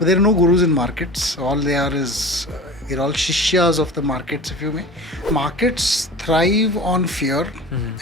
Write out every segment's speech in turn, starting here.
But there are no gurus in markets. All they are is they're all shishyas of the markets, if you may. Markets thrive on fear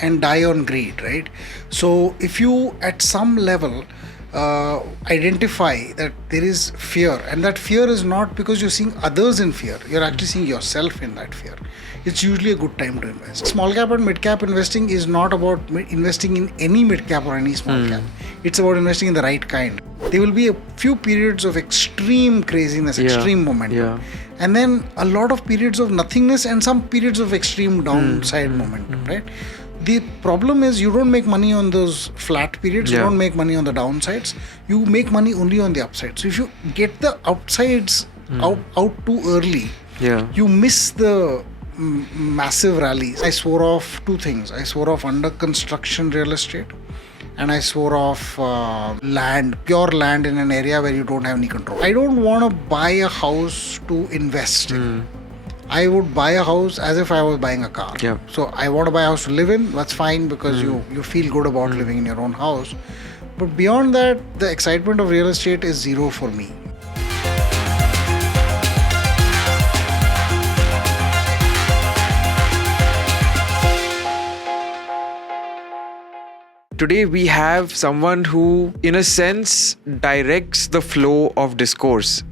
and die on greed, right? So if you at some level identify that there is fear, and that fear is not because you're seeing others in fear, you're actually seeing yourself in that fear, it's usually a good time to invest. Small cap and mid cap investing is not about investing in any mid cap or any small cap. It's about investing in the right kind. There will be a few periods of extreme craziness, extreme momentum, and then a lot of periods of nothingness and some periods of extreme downside momentum, right? The problem is you don't make money on those flat periods, you don't make money on the downsides, you make money only on the upsides. So if you get the upsides out too early, you miss the massive rallies. I swore off two things. I swore off under construction real estate, and I swore off land, pure land in an area where you don't have any control. I don't want to buy a house to invest in. I would buy a house as if I was buying a car. So I want to buy a house to live in. That's fine because you feel good about living in your own house. But beyond that, the excitement of real estate is zero for me. Today we have someone who, in a sense, directs the flow of discourse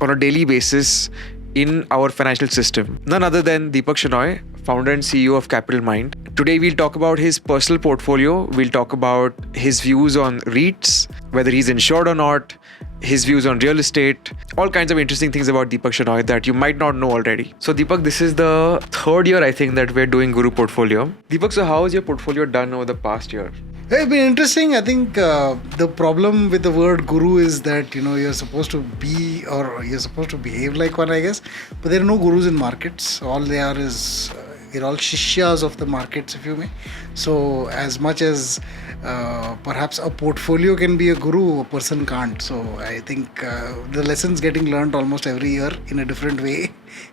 on a daily basis in our financial system. None other than Deepak Shenoy, founder and CEO of Capitalmind. Today we'll talk about his personal portfolio, we'll talk about his views on REITs, whether he's insured or not, his views on real estate, all kinds of interesting things about Deepak Shenoy that you might not know already. So Deepak, this is the third year I think that we're doing Guru Portfolio. Deepak, so how has your portfolio done over the past year? It's been interesting. I think the problem with the word guru is that, you're supposed to be or you're supposed to behave like one, I guess. But there are no gurus in markets. All they are is they're all shishyas of the markets, if you may. So as much as perhaps a portfolio can be a guru, a person can't. So I think the lessons getting learned almost every year in a different way.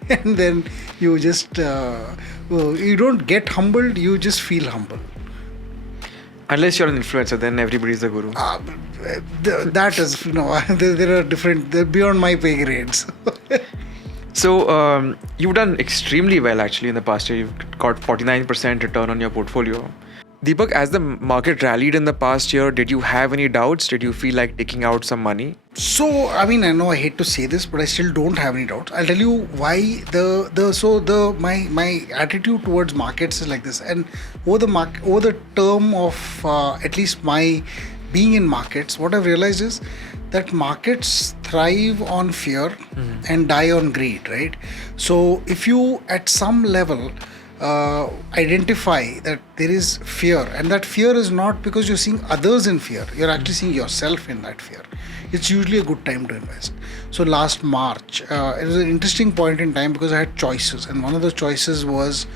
And then you just, you don't get humbled, you just feel humble. Unless you're an influencer, then everybody's the guru. That is, there are different, they're beyond my pay grades. So, you've done extremely well actually in the past year. You've got 49% return on your portfolio. Deepak, as the market rallied in the past year, did you have any doubts? Did you feel like taking out some money? So, I know I hate to say this, but I still don't have any doubts. I'll tell you why my attitude towards markets is like this. And over the term of at least my being in markets, what I've realized is that markets thrive on fear and die on greed, right? So if you at some level identify that there is fear, and that fear is not because you're seeing others in fear, you're actually seeing yourself in that fear, it's usually a good time to invest. So last March, it was an interesting point in time because I had choices, and one of the choices was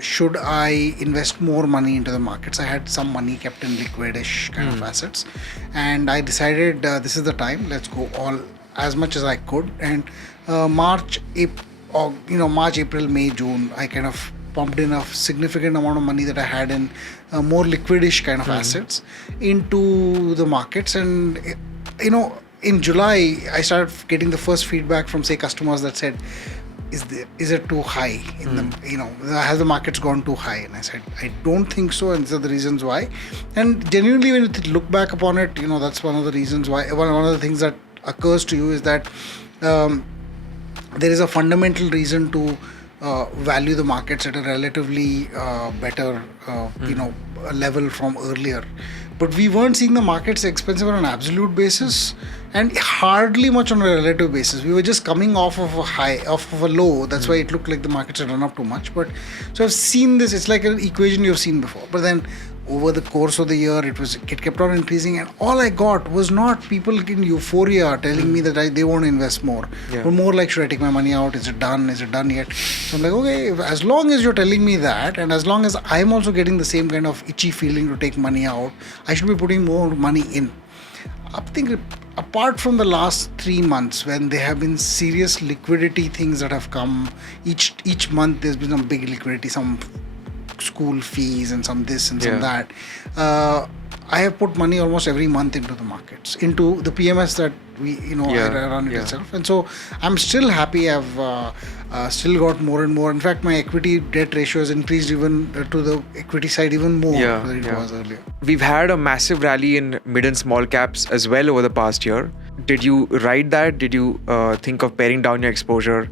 should I invest more money into the markets. I had some money kept in liquidish kind of assets, and I decided this is the time, let's go all as much as I could. And March, April, May, June, I kind of pumped in a significant amount of money that I had in more liquidish kind of assets into the markets. And in July, I started getting the first feedback from, say, customers that said, is it too high? Has the markets gone too high? And I said, I don't think so, and these are the reasons why. And genuinely, when you look back upon it, that's one of the reasons why. One of the things that occurs to you is that there is a fundamental reason to value the markets at a relatively better level from earlier. But we weren't seeing the markets expensive on an absolute basis and hardly much on a relative basis. We were just coming off of a high, off of a low. That's why it looked like the markets had run up too much. But so I've seen this. It's like an equation you've seen before. But then over the course of the year, it kept on increasing, and all I got was not people in euphoria telling me that they want to invest more, but more like, should I take my money out? Is it done? Is it done yet? So I'm like, okay, as long as you're telling me that, and as long as I'm also getting the same kind of itchy feeling to take money out, I should be putting more money in. I think apart from the last 3 months when there have been serious liquidity things that have come, each month there's been some big liquidity, some school fees and some this and some that. I have put money almost every month into the markets, into the PMS that I run it itself. And so I'm still happy. I've still got more and more. In fact, my equity debt ratio has increased even to the equity side even more than it was earlier. We've had a massive rally in mid and small caps as well over the past year. Did you ride that? Did you think of paring down your exposure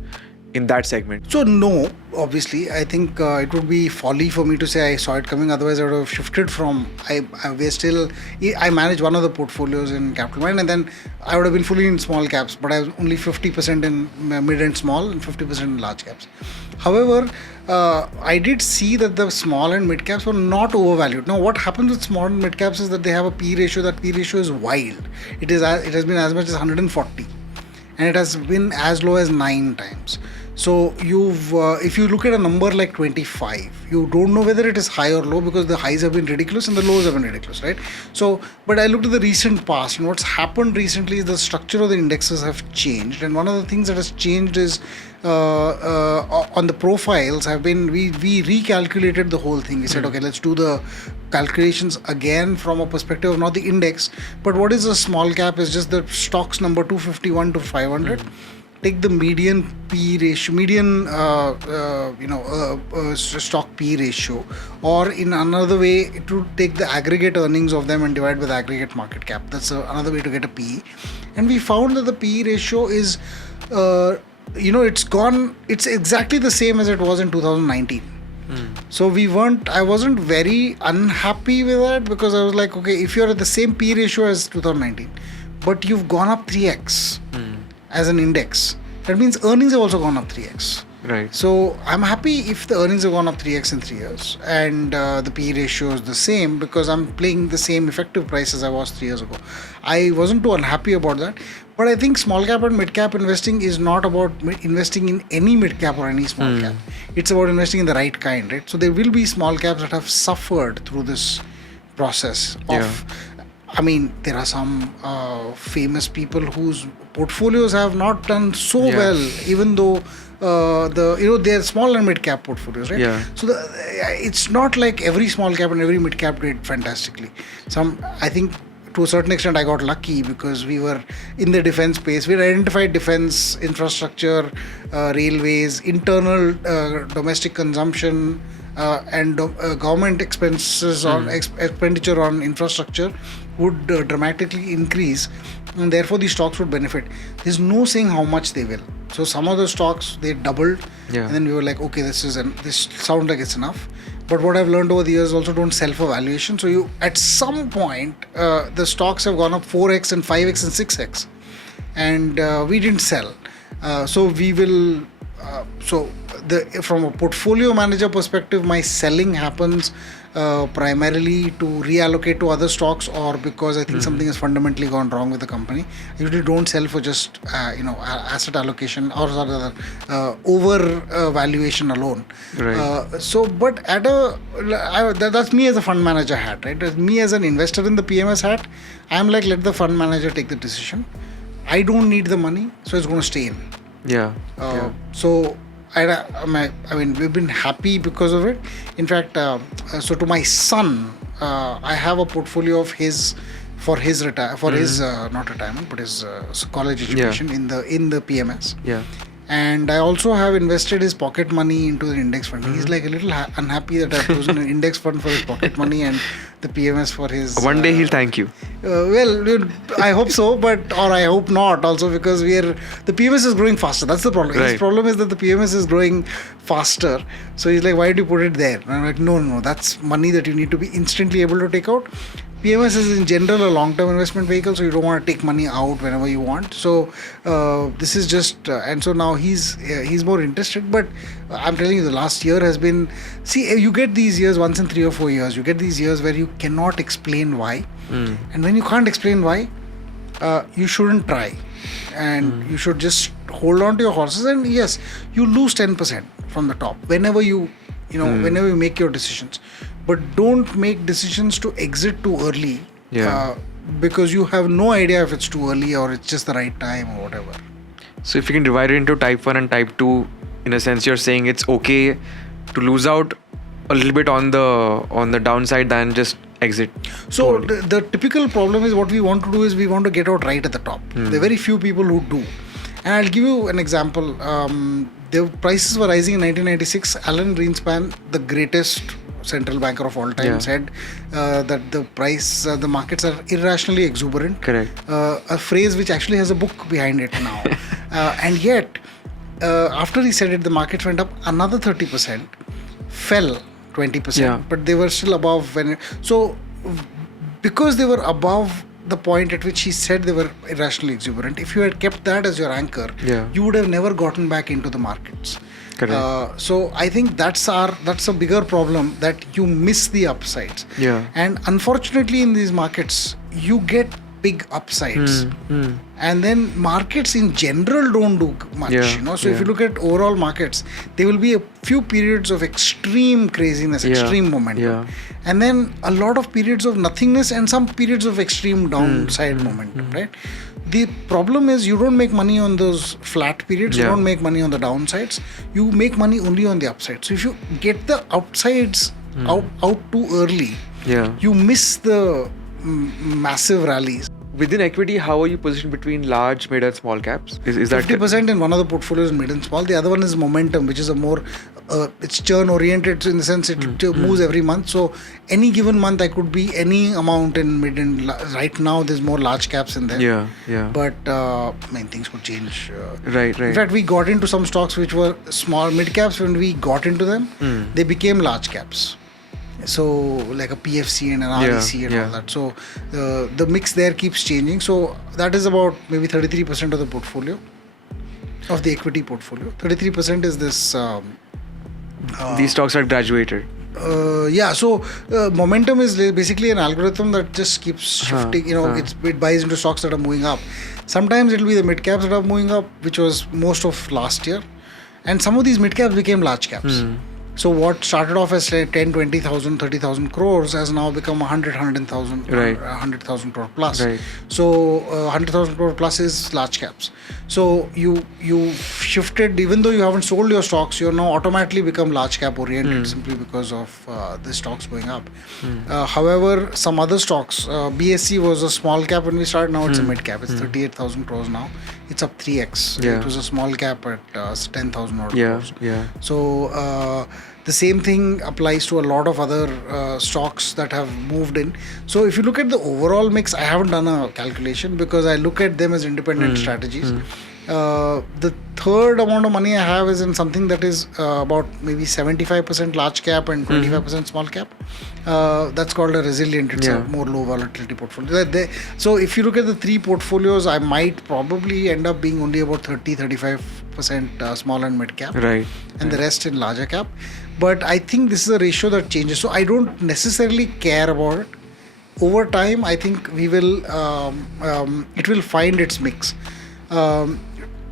in that segment? So no, obviously, I think it would be folly for me to say I saw it coming. Otherwise, I would have shifted from. I manage one of the portfolios in Capitalmind, and then I would have been fully in small caps, but I was only 50% in mid and small and 50% in large caps. However, I did see that the small and mid caps were not overvalued. Now, what happens with small and mid caps is that they have a P ratio. That P ratio is wild. It has been as much as 140, and it has been as low as 9 times. So if you look at a number like 25, you don't know whether it is high or low because the highs have been ridiculous and the lows have been ridiculous, right? So, but I looked at the recent past, and what's happened recently is the structure of the indexes have changed, and one of the things that has changed is on the profiles have been we recalculated the whole thing. We said, okay, let's do the calculations again from a perspective of not the index, but what is a small cap is just the stocks number 251 to 500. Take the median P ratio, stock P ratio, or in another way, to take the aggregate earnings of them and divide by the aggregate market cap. That's another way to get a P. And we found that the P ratio is, it's exactly the same as it was in 2019. So I wasn't very unhappy with that because I was like, okay, if you're at the same P ratio as 2019, but you've gone up 3x. As an index, that means earnings have also gone up 3x. Right. So I'm happy if the earnings have gone up 3x in 3 years and the P ratio is the same because I'm paying the same effective price as I was 3 years ago. I wasn't too unhappy about that. But I think small cap and mid cap investing is not about investing in any mid cap or any small cap. It's about investing in the right kind, right? So there will be small caps that have suffered through this process of. I mean, there are some famous people whose portfolios have not done so well, even though they're small and mid cap portfolios, right? Yeah. So it's not like every small cap and every mid cap did fantastically. I think to a certain extent, I got lucky because we were in the defense space. We identified defense, infrastructure, railways, internal domestic consumption, and government expenses on expenditure on infrastructure would dramatically increase, and therefore these stocks would benefit. There's no saying how much they will. So some of the stocks they doubled, and then we were like, okay, this sounds like it's enough. But what I've learned over the years, also don't sell for valuation. So you at some point the stocks have gone up 4x and 5x and 6x, and we didn't sell. So we will. From a portfolio manager perspective, my selling happens primarily to reallocate to other stocks or because I think something has fundamentally gone wrong with the company. I usually don't sell for just asset allocation or over valuation alone. Right. But that's me as a fund manager hat, right? As me as an investor in the PMS hat, I'm like, let the fund manager take the decision. I don't need the money, so it's going to stay in. So I mean, we've been happy because of it. In fact, so to my son, I have a portfolio of his for his not retirement, but his college education in the PMS. And I also have invested his pocket money into the index fund. He's like a little unhappy that I've chosen an index fund for his pocket money and the PMS for his. One day he'll thank you. I hope so, or I hope not also, because the PMS is growing faster. That's the problem. Right. His problem is that the PMS is growing faster. So he's like, why did you put it there? And I'm like, no, that's money that you need to be instantly able to take out. PMS is in general a long-term investment vehicle, so you don't want to take money out whenever you want. So this is just, and so now he's more interested. But I'm telling you, the last year has been. See, you get these years once in 3 or 4 years. You get these years where you cannot explain why, and when you can't explain why, you shouldn't try, and you should just hold on to your horses. And yes, you lose 10% from the top whenever whenever you make your decisions. But don't make decisions to exit too early because you have no idea if it's too early or it's just the right time or whatever. So if you can divide it into type 1 and type 2, in a sense you're saying it's okay to lose out a little bit on the downside than just exit. So totally. the typical problem is what we want to do is we want to get out right at the top. There are very few people who do. And I'll give you an example. The prices were rising in 1996. Alan Greenspan, the greatest central banker of all time, said that the markets are irrationally exuberant. Correct. A phrase which actually has a book behind it now. And yet, after he said it, the markets went up another 30%, fell 20%, but they were still above so because they were above the point at which he said they were irrationally exuberant, if you had kept that as your anchor, you would have never gotten back into the markets. Correct. So I think that's a bigger problem, that you miss the upsides. And unfortunately in these markets you get big upsides, and then markets in general don't do much. So if you look at overall markets, there will be a few periods of extreme craziness, extreme momentum, and then a lot of periods of nothingness and some periods of extreme downside momentum, right? The problem is you don't make money on those flat periods, you don't make money on the downsides, you make money only on the upsides. So if you get the upsides out too early, you miss the massive rallies. Within equity, how are you positioned between large, mid and small caps? Is that 50% in one of the portfolios mid and small. The other one is momentum, which is a more it's churn oriented, so in the sense it moves every month. So any given month I could be any amount in mid and right now there's more large caps in there. But things could change. Right. In fact, we got into some stocks which were small mid caps. When we got into them, they became large caps. So like a PFC and an REC and all that. So the mix there keeps changing. So that is about maybe 33% of the portfolio, of the equity portfolio. 33% is this. These stocks are graduated. So momentum is basically an algorithm that just keeps shifting. It buys into stocks that are moving up. Sometimes it will be the mid caps that are moving up, which was most of last year, and some of these mid caps became large caps. So what started off as 10, 20,000, 30,000 crores has now become 100,000 crore plus. Right. So 100,000 crore plus is large caps. So you shifted, even though you haven't sold your stocks, you're now automatically become large cap oriented simply because of the stocks going up. However, some other stocks, BSC was a small cap when we started, now it's a mid cap. It's 38,000 crores now. It's up 3x. It was a small cap at 10,000 odd crores. So the same thing applies to a lot of other stocks that have moved in. So if you look at the overall mix, I haven't done a calculation because I look at them as independent strategies. The third amount of money I have is in something that is about maybe 75% large cap and 25% small cap. That's called a resilient. It's a more low volatility portfolio. So if you look at the three portfolios, I might probably end up being only about 30-35% small and mid cap, and the rest in larger cap. But I think this is a ratio that changes. So I don't necessarily care about it. Over time, I think we will it will find its mix.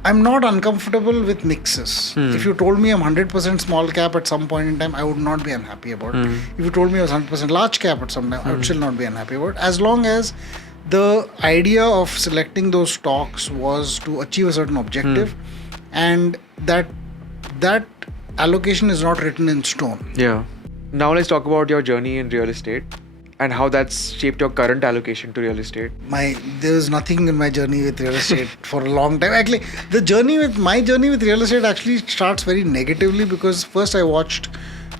I'm not uncomfortable with mixes. If you told me I'm 100% small cap at some point in time, I would not be unhappy about it. If you told me I was 100% large cap at some time, I would still not be unhappy about it. As long as the idea of selecting those stocks was to achieve a certain objective, and that allocation is not written in stone. Now let's talk about your journey in real estate and how that's shaped your current allocation to real estate. There was nothing in my journey with real estate for a long time. Actually, my journey with real estate actually starts very negatively because first I watched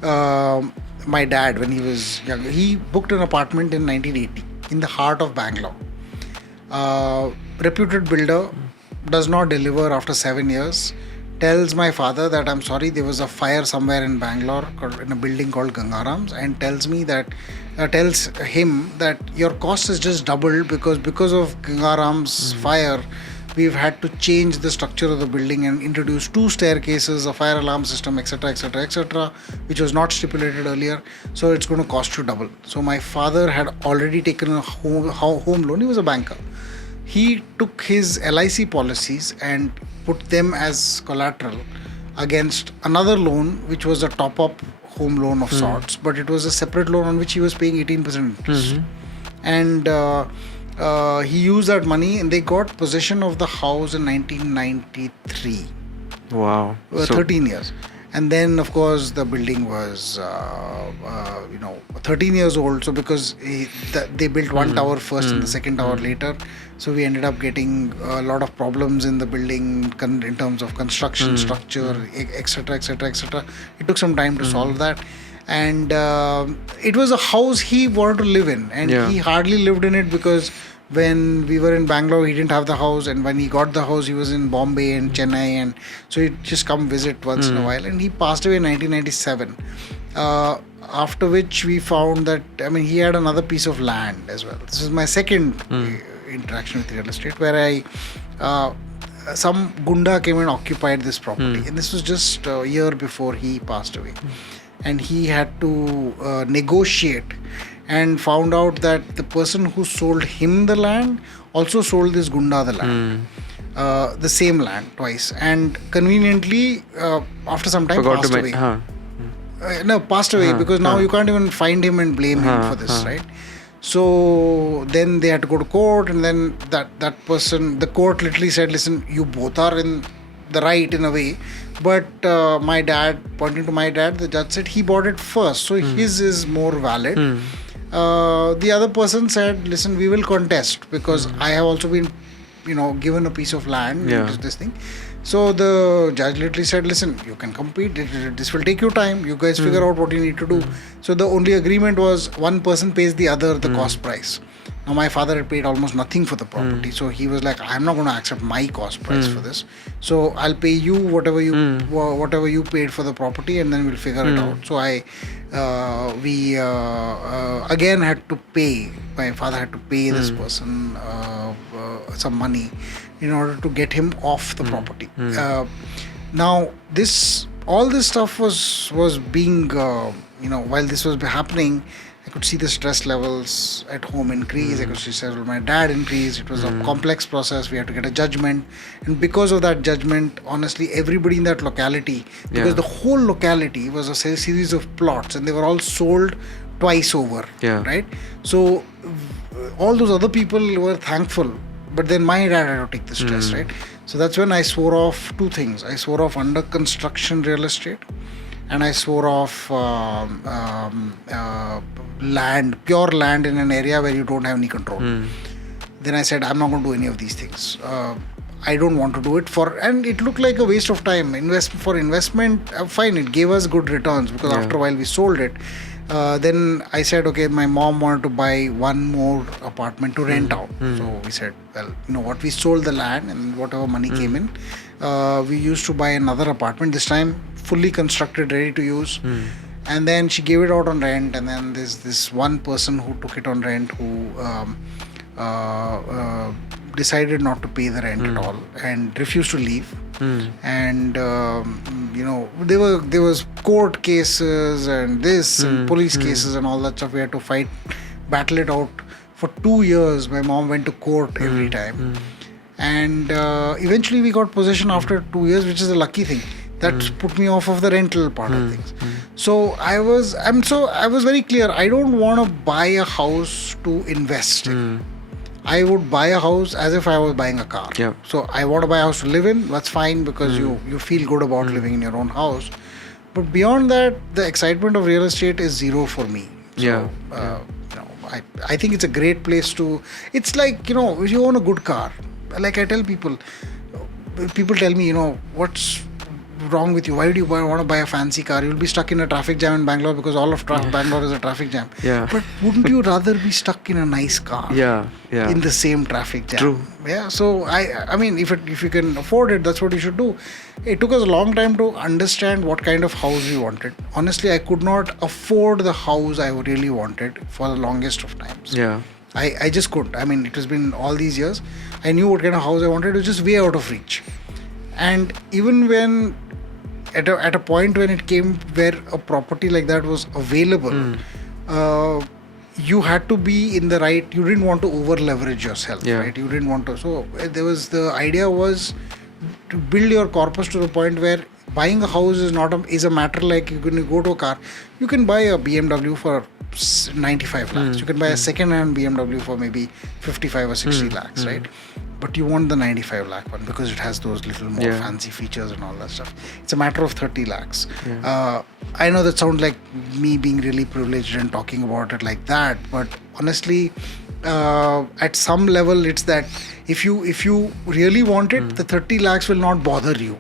my dad when he was young. He booked an apartment in 1980 in the heart of Bangalore. Reputed builder, does not deliver after 7 years. Tells my father that I'm sorry, there was a fire somewhere in Bangalore in a building called Gangaram's, and tells him that your cost is just doubled because of Gangaram's fire. We've had to change the structure of the building and introduce 2 staircases, a fire alarm system, etc., which was not stipulated earlier. So it's going to cost you double. So my father had already taken a home loan. He was a banker. He took his LIC policies and put them as collateral against another loan, which was a top-up home loan of sorts, but it was a separate loan on which he was paying 18% interest. And he used that money, and they got possession of the house in 1993. Wow. 13 years. And then, of course, the building was, 13 years old. So because they built one tower first and the second tower later, so we ended up getting a lot of problems in the building in terms of construction, structure, etc., etc., etc. It took some time to solve that. And it was a house he wanted to live in, and he hardly lived in it because when we were in Bangalore, he didn't have the house, and when he got the house, he was in Bombay and Chennai, and so he'd just come visit once in a while. And he passed away in 1997. After which we found that, he had another piece of land as well. This was my second interaction with real estate, where some gunda came and occupied this property, and this was just a year before he passed away. And he had to negotiate, and found out that the person who sold him the land also sold this gunda the land, the same land twice, and conveniently after some time passed away. Passed away because now you can't even find him and blame him for this, right? So then they had to go to court, and then that person, the court literally said, listen, you both are in the right in a way, but my dad, pointing to my dad, the judge said he bought it first, so his is more valid. The other person said, listen, we will contest because I have also been, given a piece of land, this thing. So the judge literally said, listen, you can compete, this will take you time, you guys figure out what you need to do. So the only agreement was one person pays the other the cost price. Now my father had paid almost nothing for the property, so he was like, I'm not going to accept my cost price for this, so I'll pay you whatever you paid for the property, and then we'll figure it out. So we again had to pay, my father had to pay this person some money in order to get him off the property. Now all this stuff was being while this was happening, I could see the stress levels at home increase. I could see stress level my dad increase. It was a complex process. We had to get a judgment. And because of that judgment, honestly, everybody in that locality, because the whole locality was a series of plots and they were all sold twice over, right? So all those other people were thankful. But then my dad had to take the stress, right? So that's when I swore off two things. I swore off under construction real estate, and I swore off pure land in an area where you don't have any control. Then I said, I'm not going to do any of these things. I don't want to do it and it looked like a waste of time. For investment, fine, it gave us good returns because after a while we sold it. Then I said, okay, my mom wanted to buy one more apartment to rent out. So we said, well, what, we sold the land and whatever money came in, we used to buy another apartment, this time fully constructed, ready to use. And then she gave it out on rent, and then there's this one person who took it on rent who decided not to pay the rent at all and refused to leave. And there was court cases and this and police cases and all that stuff. We had to battle it out for 2 years. My mom went to court every time, and eventually we got possession after 2 years, which is a lucky thing. That put me off of the rental part of things. So I was very clear. I don't want to buy a house to invest in. I would buy a house as if I was buying a car. So I want to buy a house to live in. That's fine because you feel good about living in your own house. But beyond that, the excitement of real estate is zero for me. So, I think it's a great place to. It's like, if you own a good car. Like I tell people tell me, what's wrong with you? Why do you want to buy a fancy car? You'll be stuck in a traffic jam in Bangalore because all of Bangalore is a traffic jam. But wouldn't you rather be stuck in a nice car? In the same traffic jam. True. So I mean, if you can afford it, that's what you should do. It took us a long time to understand what kind of house we wanted. Honestly, I could not afford the house I really wanted for the longest of times. I just couldn't. I mean, it has been all these years. I knew what kind of house I wanted. It was just way out of reach. And even when at a point when it came where a property like that was available, you had to be in the right. You didn't want to over leverage yourself, right? You didn't want to. So the idea was to build your corpus to the point where buying a house is a matter like you're going to go to a car. You can buy a BMW for 95 lakhs. You can buy a second-hand BMW for maybe 55 or 60 lakhs, right? But you want the 95 lakh one because it has those little more fancy features and all that stuff. It's a matter of 30 lakhs. I know that sounds like me being really privileged and talking about it like that, but honestly, at some level, it's that if you really want it, the 30 lakhs will not bother you.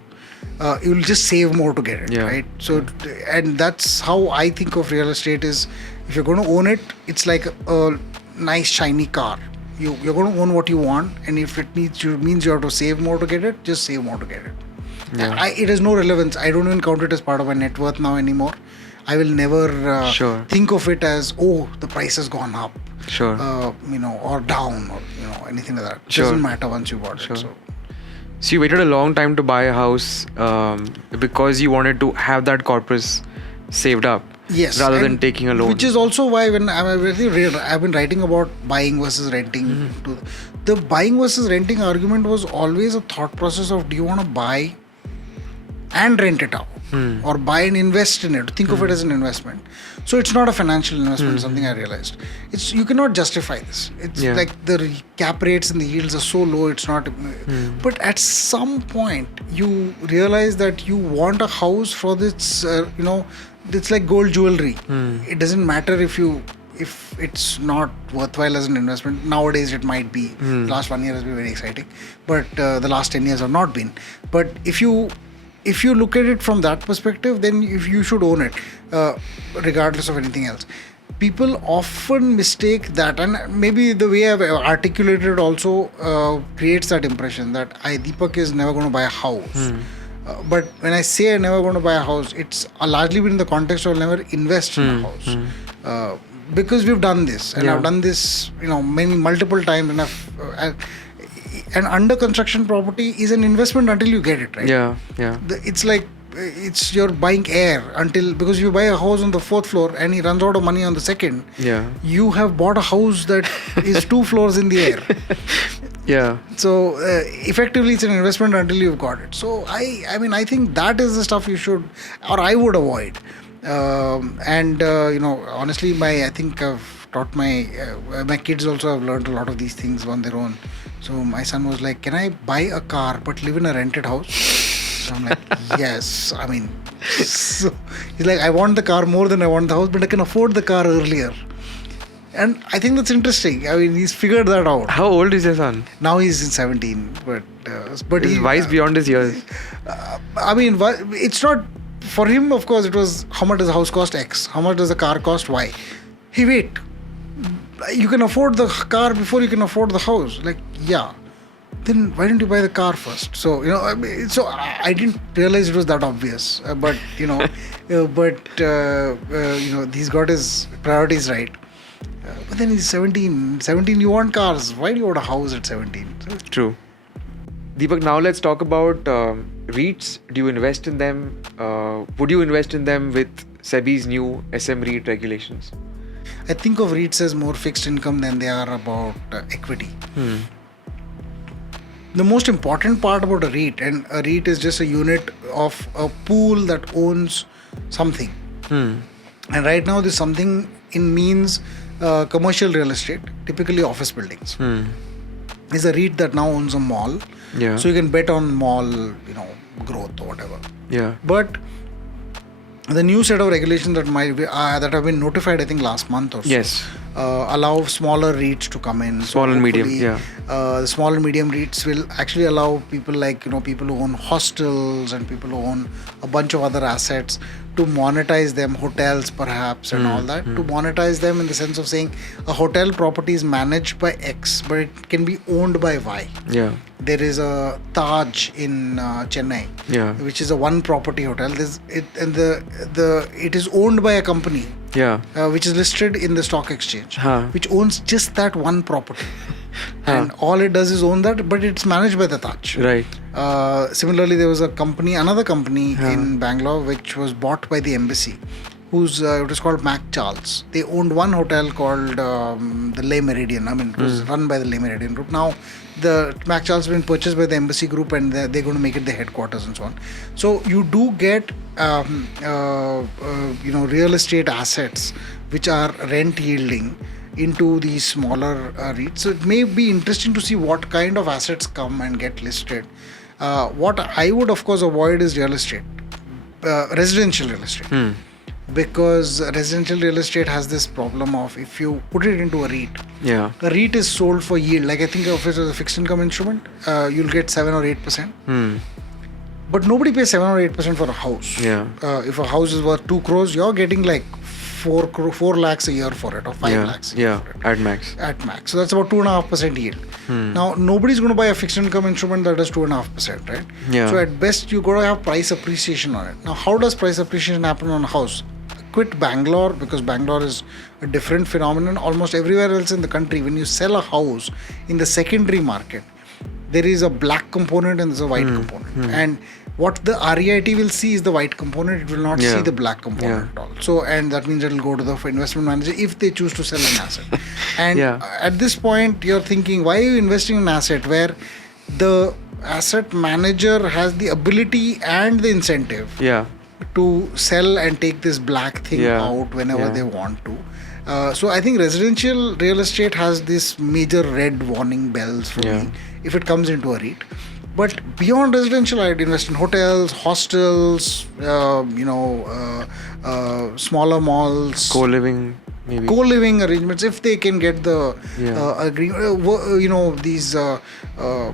You'll just save more to get it, right? So, and that's how I think of real estate is, if you're going to own it, it's like a nice shiny car. You're going to own what you want, and if it means you have to save more to get it, just save more to get it. It has no relevance. I don't even count it as part of my net worth now anymore. I will never think of it as, oh, the price has gone up, or down, or anything like that. It doesn't matter once you bought it. So you waited a long time to buy a house because you wanted to have that corpus saved up. Yes, rather than taking a loan. Which is also why when I've been writing about buying versus renting. The buying versus renting argument was always a thought process of, do you want to buy and rent it out, or buy and invest in it? Think of it as an investment. So it's not a financial investment. Something I realized. You cannot justify this. It's like the cap rates and the yields are so low. It's not. But at some point, you realize that you want a house for this. It's like gold jewelry. It doesn't matter if it's not worthwhile as an investment. Nowadays it might be. The last 1 year has been very exciting, but the last 10 years have not been. But if you look at it from that perspective, then you should own it, regardless of anything else. People often mistake that, and maybe the way I've articulated it also creates that impression that Deepak is never going to buy a house. But when I say I'm never going to buy a house, it's largely been in the context of never invest in a house. Because we've done this, and I've done this, multiple times, and and under construction property is an investment until you get it, right? It's like you're buying air because if you buy a house on the 4th floor and he runs out of money on the 2nd, you have bought a house that is 2 floors in the air. So effectively it's an investment until you've got it. So I think that is the stuff you should, or I would avoid. Honestly, I think I've taught my kids also have learned a lot of these things on their own. So my son was like, can I buy a car but live in a rented house? So I'm like, yes. So he's like, I want the car more than I want the house, but I can afford the car earlier. And I think that's interesting. He's figured that out. How old is your son? Now he's in 17, but he's wise beyond his years. It's not for him. Of course, it was how much does the house cost? X. How much does the car cost? Y. Hey, wait. You can afford the car before you can afford the house. Like, yeah. Then why didn't you buy the car first? So so I didn't realize it was that obvious. He's got his priorities right. But then he's 17. 17, you want cars. Why do you want a house at 17? True. Deepak, now let's talk about REITs. Do you invest in them? Would you invest in them with SEBI's new SM REIT regulations? I think of REITs as more fixed income than they are about equity. The most important part about a REIT, and a REIT is just a unit of a pool that owns something. And right now this something means commercial real estate, typically office buildings. Is a REIT that now owns a mall. So you can bet on mall, growth or whatever. But the new set of regulations that that have been notified, I think last month or so, allow smaller REITs to come in. Small and medium, The small and medium REITs will actually allow people like, people who own hostels and people who own a bunch of other assets to monetize them, hotels perhaps and all that, to monetize them in the sense of saying a hotel property is managed by X, but it can be owned by Y. There is a Taj in Chennai, which is a one property hotel. It is owned by a company, which is listed in the stock exchange, which owns just that one property. And all it does is own that, but it's managed by the Taj. Similarly, there was another company in Bangalore which was bought by the embassy, it was called Mac Charles. They owned one hotel called the Le Méridien. It was run by the Le Méridien group. Now the Mac Charles has been purchased by the embassy group, and they're going to make it the headquarters and so on. So you do get real estate assets which are rent yielding into these smaller REITs. So it may be interesting to see what kind of assets come and get listed. What I would of course avoid is real estate, residential real estate. Because residential real estate has this problem of if you put it into a REIT, a REIT is sold for yield. Like I think of it as a fixed income instrument, you'll get 7 or 8%. But nobody pays 7 or 8% for a house. If a house is worth 2 crores, you're getting like 4 lakhs a year for it, or 5 lakhs a year for it. At max. At max. So that's about 2.5% yield. Now, nobody's going to buy a fixed income instrument that does 2.5%, right? So at best, you got to have price appreciation on it. Now, how does price appreciation happen on a house? Quit Bangalore, because Bangalore is a different phenomenon. Almost everywhere else in the country, when you sell a house in the secondary market, there is a black component and there's a white component. And what the REIT will see is the white component. It will not see the black component at all. So, and that means it will go to the investment manager if they choose to sell an asset. And at this point, you're thinking, why are you investing in an asset where the asset manager has the ability and the incentive to sell and take this black thing out whenever they want to? So I think residential real estate has this major red warning bells for me if it comes into a REIT. But beyond residential, I'd invest in hotels, hostels, smaller malls, co-living, maybe co-living arrangements, if they can get the agreement. These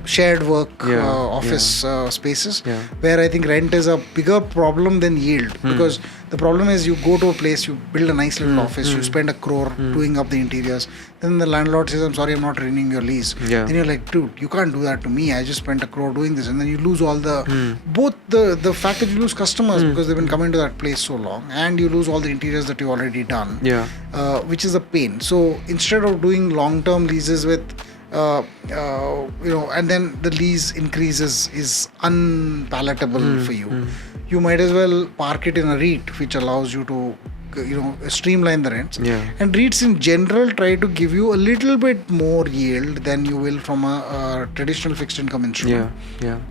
shared work office spaces, where I think rent is a bigger problem than yield. Because the problem is, you go to a place, you build a nice little office, you spend 1 crore doing up the interiors, then the landlord says, I'm sorry, I'm not renewing your lease. Then you're like, dude, you can't do that to me, I just spent 1 crore doing this. And then you lose all the both the fact that you lose customers because they've been coming to that place so long, and you lose all the interiors that you've already done, which is a pain. So instead of doing long-term leases with and then the lease increases is unpalatable for you, you might as well park it in a REIT, which allows you to streamline the rents. And REITs in general try to give you a little bit more yield than you will from a traditional fixed income instrument.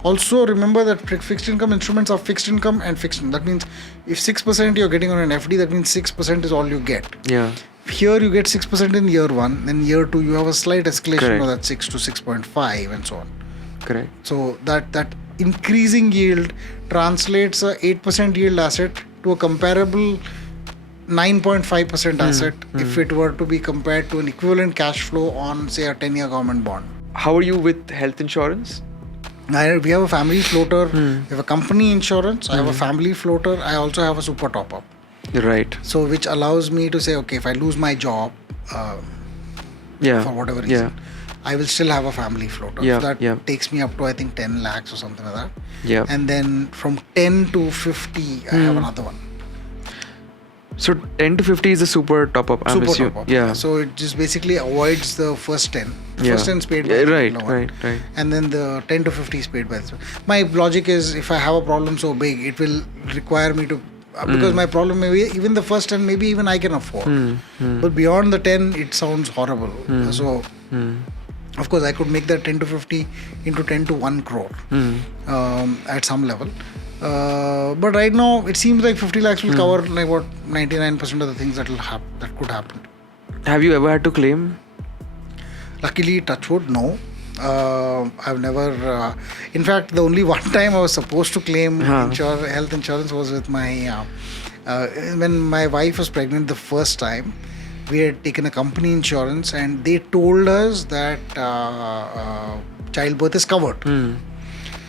Also remember that fixed income instruments are fixed income and fixed income. That means if 6% you're getting on an FD, that means 6% is all you get. Here you get 6% in year 1, then year 2 you have a slight escalation of that 6 to 6.5 and so on. Correct. So that increasing yield translates a 8% yield asset to a comparable 9.5% asset if it were to be compared to an equivalent cash flow on, say, a 10-year government bond. How are you with health insurance? We have a family floater. We have a company insurance. I have a family floater. I also have a super top-up. Right. So which allows me to say, okay, if I lose my job for whatever reason, I will still have a family floater. So that takes me up to, I think, 10 lakhs or something like that. And then from 10 to 50, I have another one. So 10 to 50 is the super top-up, I'm assuming. Top-up. So it just basically avoids the first 10. First 10 is paid by the right. And then the 10 to 50 is paid by the... My logic is, if I have a problem so big, it will require me to... Because my problem may be, even the first 10, maybe even I can afford. But beyond the 10, it sounds horrible. So... Of course, I could make that 10 to 50 into 10 to 1 crore at some level. But right now, it seems like 50 lakhs will cover like what 99% of the things that could happen. Have you ever had to claim? Luckily, touch wood, no. I've never. In fact, the only one time I was supposed to claim health insurance was with my when my wife was pregnant the first time. We had taken a company insurance and they told us that childbirth is covered.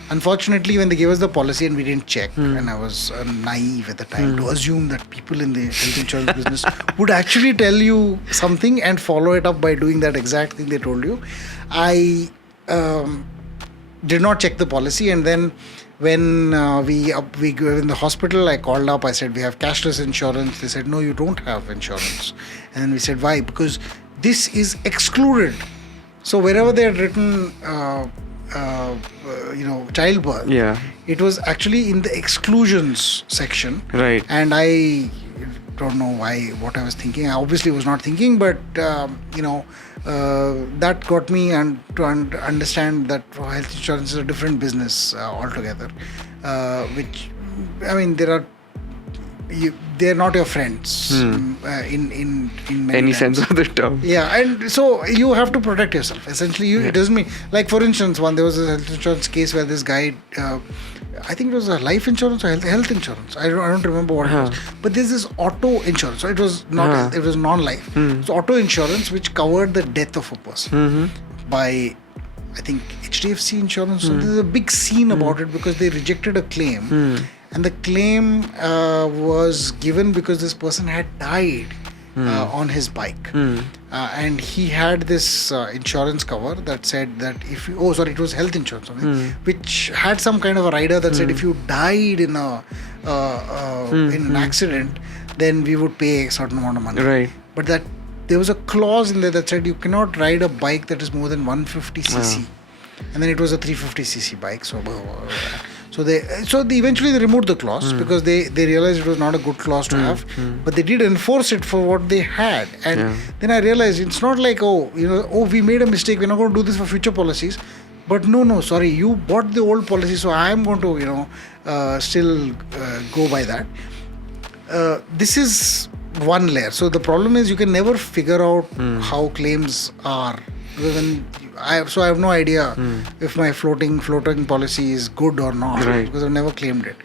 Unfortunately, when they gave us the policy and we didn't check, and I was naive at the time to assume that people in the health insurance business would actually tell you something and follow it up by doing that exact thing they told you. I did not check the policy, and then when we were in the hospital, I called up, I said, we have cashless insurance. They said, no, you don't have insurance. And then we said, why? Because this is excluded. So wherever they had written, childbirth, it was actually in the exclusions section. Right. And I don't know what I was thinking. I obviously was not thinking, but, that got me to understand that health insurance is a different business altogether. Which, I mean, there are they're not your friends in many Any times. sense of the term. Yeah, and so you have to protect yourself. Essentially, it doesn't mean, like for instance, there was a health insurance case where this guy, I think it was a life insurance or health insurance. I don't remember what it was. But there's this auto insurance. So it was not, it was non-life. So auto insurance which covered the death of a person by, I think, HDFC insurance. So there's a big scene about it because they rejected a claim. And the claim was given because this person had died on his bike. And he had this insurance cover that said that if you, it was health insurance, which had some kind of a rider that said if you died in an accident, then we would pay a certain amount of money. Right. But that there was a clause in there that said you cannot ride a bike that is more than 150cc. And then it was a 350cc bike. So they eventually they removed the clause because they realized it was not a good clause to have, but they did enforce it for what they had. And then I realized it's not like we made a mistake, we're not going to do this for future policies. But no, sorry, you bought the old policy, so I am going to still go by that. This is one layer. So the problem is you can never figure out how claims are. I have no idea if my floating policy is good or not, because I've never claimed it.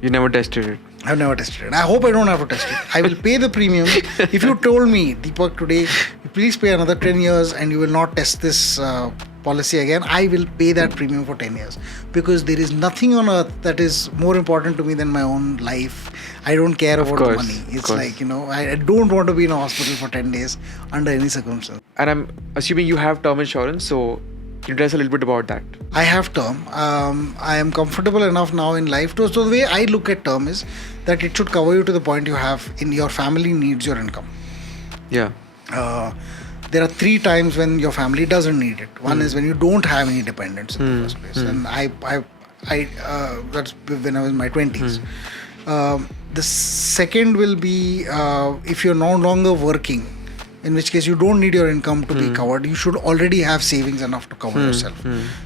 You never tested it. I've never tested it. I hope I don't have to test it. I will pay the premium. If you told me, Deepak, today, please pay another 10 years and you will not test this policy again, I will pay that premium for 10 years. Because there is nothing on earth that is more important to me than my own life. I don't care about the money. It's like, I don't want to be in a hospital for 10 days under any circumstance. And I'm assuming you have term insurance, so can you tell us a little bit about that? I have term. I am comfortable enough now in life. So the way I look at term is that it should cover you to the point you have in your family needs your income. Yeah. There are 3 times when your family doesn't need it. One is when you don't have any dependents in the first place. And I that's when I was in my 20s. The second will be if you're no longer working, in which case you don't need your income to be covered. You should already have savings enough to cover yourself.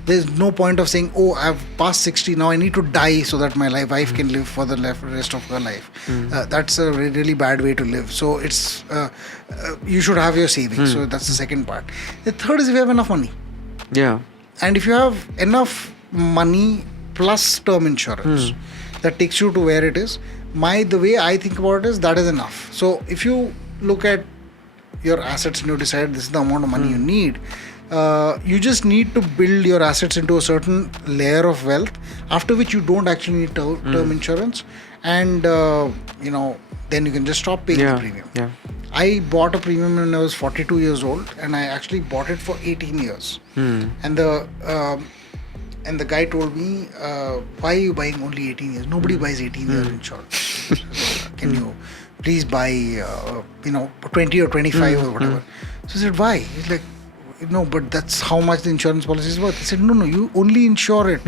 There's no point of saying, I've passed 60, now I need to die so that my wife can live for the rest of her life. That's a really bad way to live. So it's you should have your savings. So that's the second part. The third is if you have enough money. Yeah. And if you have enough money plus term insurance that takes you to where it is, the way I think about it is that is enough. So if you look at your assets and you decide this is the amount of money you need, you just need to build your assets into a certain layer of wealth, after which you don't actually need term insurance, and then you can just stop paying the premium. Yeah. I bought a premium when I was 42 years old, and I actually bought it for 18 years. And the guy told me, why are you buying only 18 years? Nobody buys 18-year insurance. Can you please buy 20 or 25 or whatever? So I said, why? He's like, but that's how much the insurance policy is worth. I said, no, you only insure it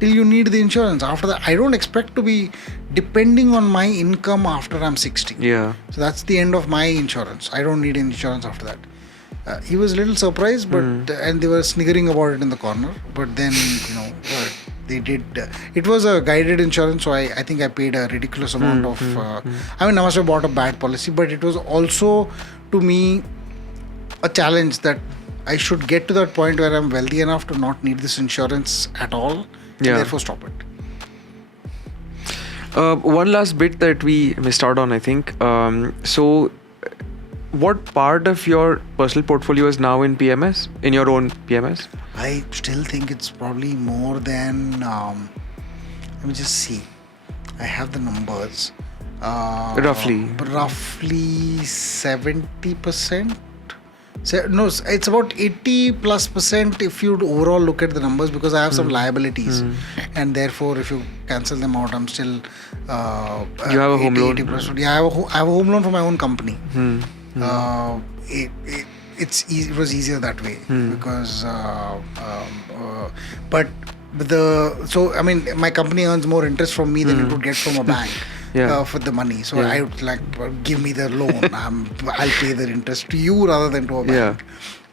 till you need the insurance. After that, I don't expect to be depending on my income after I'm 60. Yeah. So that's the end of my insurance. I don't need insurance after that. He was a little surprised, but and they were sniggering about it in the corner. But then, they did. It was a guided insurance, so I think I paid a ridiculous amount of. I must have bought a bad policy, but it was also to me a challenge that I should get to that point where I'm wealthy enough to not need this insurance at all, and therefore stop it. One last bit that we missed out on, I think. So, what part of your personal portfolio is now in PMS, in your own PMS? I still think it's probably more than, let me just see. I have the numbers. Roughly 70%. No, it's about 80+% if you overall look at the numbers, because I have some liabilities, and therefore if you cancel them out, I'm still. You have a home loan. 80%. Yeah, I have a home loan for my own company. It was easier that way because, my company earns more interest from me than it would get from a bank. For the money. So I would give me the loan. I'll pay the interest to you rather than to a bank.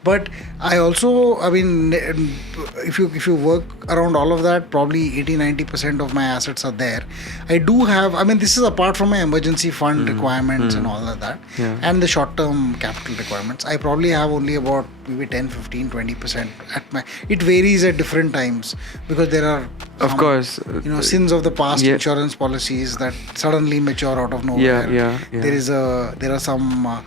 But I also, I mean, if you work around all of that, probably 80-90% of my assets are there. I do have, I mean, this is apart from my emergency fund requirements and all of that, and the short-term capital requirements. I probably have only about maybe 10, 15, 20% at my. It varies at different times because there are, of course, sins of the past insurance policies that suddenly mature out of nowhere. There are some.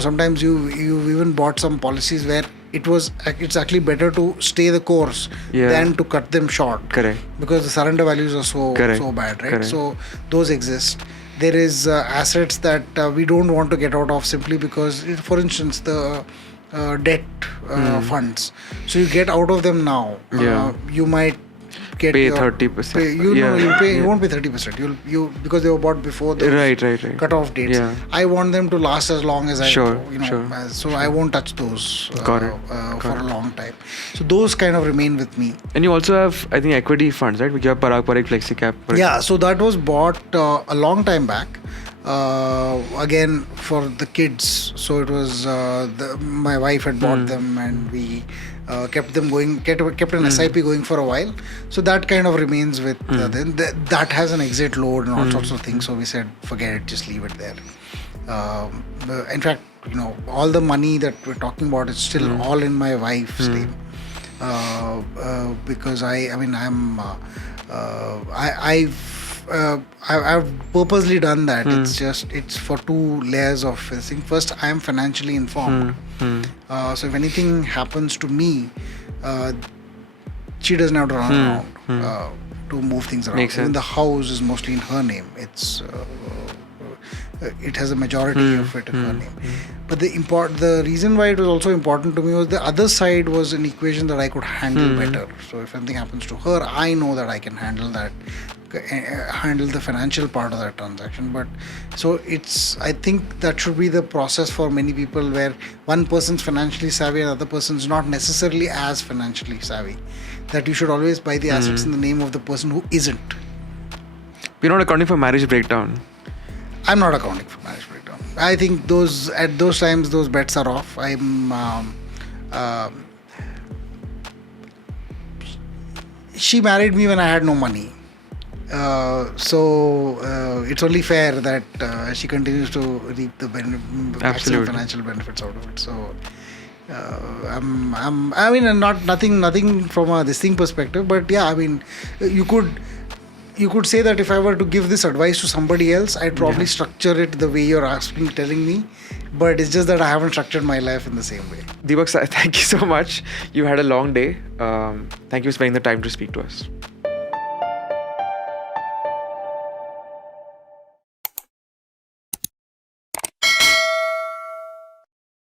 Sometimes you even bought some policies where it's actually better to stay the course than to cut them short. Correct. Because the surrender values are so bad, right? Correct. So those exist. There is assets that we don't want to get out of simply because, for instance, the debt funds. So you get out of them now. You might get pay 30%. You won't pay 30%. You because they were bought before the right. cut-off dates. Yeah. I want them to last as long as Sure. So I won't touch those Got it. for a long time. So those kind of remain with me. And you also have, I think, equity funds, right? You have Parag Flexi Cap. Yeah, so that was bought a long time back. Again, for the kids. So it was my wife had bought them, and we kept them going, kept an SIP going for a while. So that kind of remains with them. That has an exit load and all sorts of things. So we said, forget it, just leave it there. In fact, all the money that we're talking about is still all in my wife's name. Because I've purposely done that. It's for two layers of thing. First, I am financially informed. So if anything happens to me, she doesn't have to run around to move things around. Even the house is mostly in her name. It has a majority of it in her name. But the reason why it was also important to me was the other side was an equation that I could handle better. So if anything happens to her, I know that I can handle that, handle the financial part of that transaction. But so I think that should be the process for many people, where one person's financially savvy and the other person's not necessarily as financially savvy. That you should always buy the assets in the name of the person who isn't. We're not accounting for marriage breakdown. I'm not accounting for marriage breakdown. I think at those times those bets are off. She married me when I had no money. So it's only fair that she continues to reap the maximum financial benefits out of it. So nothing from a this thing perspective, but yeah, I mean, you could say that if I were to give this advice to somebody else, I'd probably structure it the way you're telling me. But it's just that I haven't structured my life in the same way. Deepak, thank you so much. You had a long day. Thank you for spending the time to speak to us.